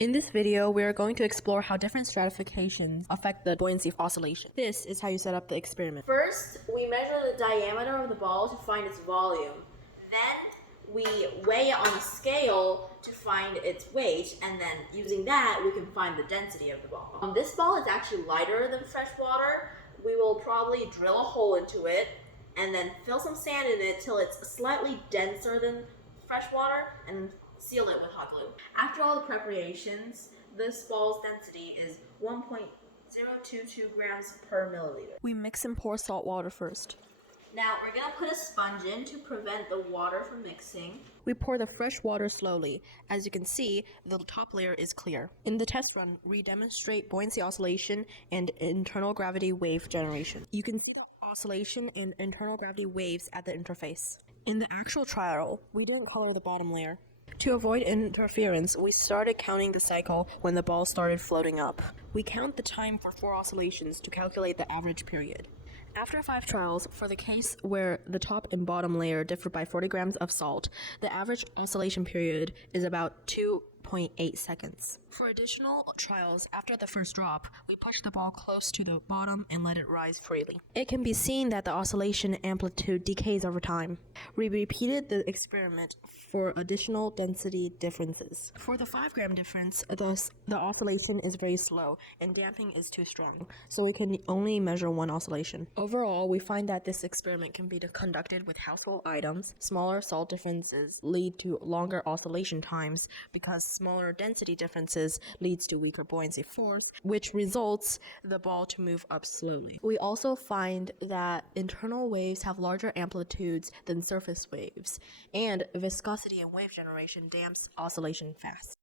In this video, we are going to explore how different stratifications affect the buoyancy oscillation. This is how you set up the experiment. First, we measure the diameter of the ball to find its volume. Then, we weigh it on a scale to find its weight, and then using that, we can find the density of the ball. This ball is actually lighter than fresh water. We will probably drill a hole into it and then fill some sand in it till it's slightly denser than fresh water and seal it with hot glue. After all the preparations, this ball's density is 1.022 grams per milliliter. We mix and pour salt water first. Now we're gonna put a sponge in to prevent the water from mixing. We pour the fresh water slowly. As you can see, the top layer is clear. In the test run, we demonstrate buoyancy oscillation and internal gravity wave generation. You can see the oscillation and internal gravity waves at the interface. In the actual trial, we didn't color the bottom layer. To avoid interference, we started counting the cycle when the ball started floating up. We count the time for 4 oscillations to calculate the average period. After 5 trials, for the case where the top and bottom layer differ by 40 grams of salt, the average oscillation period is about 2.8 seconds. For additional trials, after the first drop, we push the ball close to the bottom and let it rise freely. It can be seen that the oscillation amplitude decays over time. We repeated the experiment for additional density differences. For the 5-gram difference, the oscillation is very slow and damping is too strong, so we can only measure 1 oscillation. Overall, we find that this experiment can be conducted with household items. Smaller salt differences lead to longer oscillation times because smaller density differences leads to weaker buoyancy force, which results the ball to move up slowly. We also find that internal waves have larger amplitudes than surface waves, and viscosity and wave generation damps oscillation fast.